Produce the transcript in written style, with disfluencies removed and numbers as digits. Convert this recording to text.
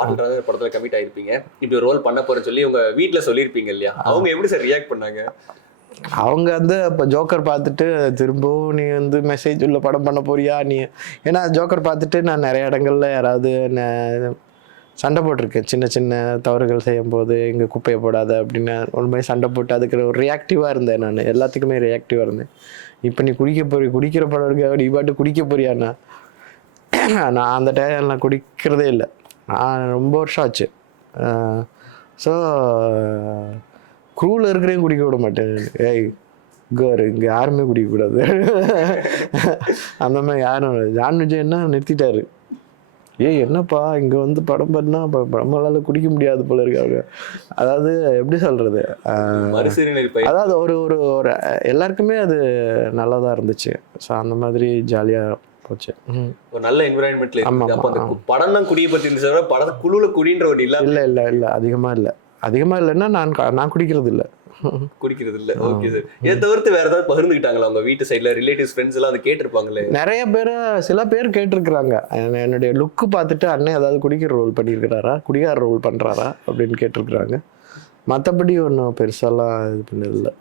பாடல் படத்துல கமிட் ஆயிருப்பீங்க, இப்படி ஒரு ரோல் பண்ண போறேன்னு சொல்லி உங்க வீட்டுல சொல்லியிருப்பீங்க இல்லையா, அவங்க எப்படி சார் ரியாக்ட் பண்ணாங்க? அவங்க வந்து இப்போ ஜோக்கர் பார்த்துட்டு திரும்பவும் நீ வந்து மெசேஜ் உள்ள படம் பண்ண போறியா நீ, ஏன்னா ஜோக்கர் பார்த்துட்டு நான் நிறைய இடங்கள்ல யாராவது சண்டை போட்டிருக்கேன், சின்ன சின்ன தவறுகள் செய்யும் போது இங்கே குப்பையை போடாத அப்படின்னு ஒரு மாதிரி சண்டை போட்டு அதுக்கு ஒரு ரியாக்டிவாக இருந்தேன், நான் எல்லாத்துக்குமே ரியாக்டிவாக இருந்தேன். இப்போ நீ குடிக்கிற படம் இருக்க நீ பாட்டு குடிக்க போறியாண்ணா, நான் அந்த டைம்லாம் குடிக்கிறதே இல்லை, நான் ரொம்ப வருஷம் ஆச்சு. ஸோ க்ரூவில் இருக்கிறேன் குடிக்க விட மாட்டேன், ஏய் கேர் இங்கே யாருமே குடிக்கக்கூடாது அந்த மாதிரி யாரும். ஜான் விஜய் என்ன நிறுத்திட்டாரு, ஏய் என்னப்பா இங்கே வந்து படம் பண்ணா நம்மளால குடிக்க முடியாது போல இருக்காங்க. அதாவது எப்படி சொல்றது, அதாவது ஒரு ஒரு ஒரு எல்லாருக்குமே அது நல்லதாக இருந்துச்சு. ஸோ அந்த மாதிரி ஜாலியாக போச்சு. ஒரு நல்ல என்விரான்மெண்ட்ல. ஆமாம், படம் தான் குடியை பற்றி இருந்துச்சு, படத்தை குழுவில் குடின்ற ஒரு இல்லை இல்லை இல்லை இல்லை அதிகமாக இல்லைன்னா நான் குடிக்கிறது இல்லை. Okay sir. இதை தவிர்த்து வேற ஏதாவது பகிர்ந்துக்கிட்டாங்களா உங்க வீட்டு சைட்ல, ரிலேட்டிவ்ஸ் ஃப்ரெண்ட்ஸ் எல்லாம் அதை கேட்டிருப்பாங்களே? நிறைய பேர், சில பேர் கேட்டிருக்கிறாங்க, என்னுடைய லுக்கு பார்த்துட்டு அண்ணன் ஏதாவது குடிக்கிற ரோல் பண்ணியிருக்கிறாரா, குடிகார ரோல் பண்றாரா அப்படின்னு கேட்டிருக்கிறாங்க. மற்றபடி ஒன்றும் பெருசாலாம் இது பண்ணதில்லை.